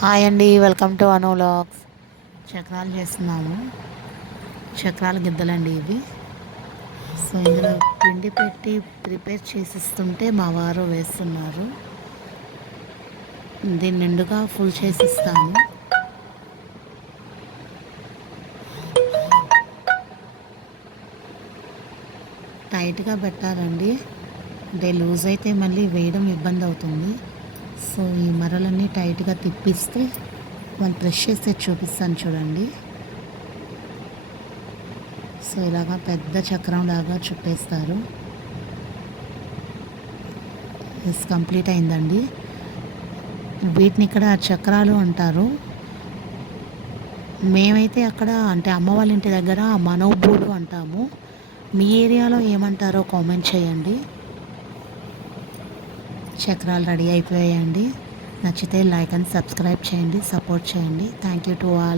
Hi అండి, welcome to Anu vlogs. చక్రాలు చేస్తున్నాము. చక్రాల గిద్దలండి ఇవి. సో ఇందులో పిండి పెట్టి ప్రిపేర్ చేసిస్తుంటే మా వారు వేస్తున్నారు. దీన్ని నిండుగా ఫుల్ చేసిస్తాము. టైట్గా పెట్టాలండి, అంటే లూజ్ అయితే మళ్ళీ వేయడం ఇబ్బంది అవుతుంది. సో ఈ మరలన్నీ టైట్గా తిప్పిస్తే మనం ప్రెస్ చేస్తే చూపిస్తాను చూడండి. సో ఇలాగా పెద్ద చక్రం లాగా చుట్టేస్తారు. ఎస్, కంప్లీట్ అయిందండి. వీటిని ఇక్కడ చక్రాలు అంటారు. మేమైతే అక్కడ అంటే అమ్మ వాళ్ళ ఇంటి దగ్గర మనోబూలు అంటాము. మీ ఏరియాలో ఏమంటారో కామెంట్ చేయండి. చక్రాలు రెడీ అయిపోయాయండి. నచ్చితే లైక్ అండ్ సబ్స్క్రైబ్ చేయండి, సపోర్ట్ చేయండి. Thank you to all.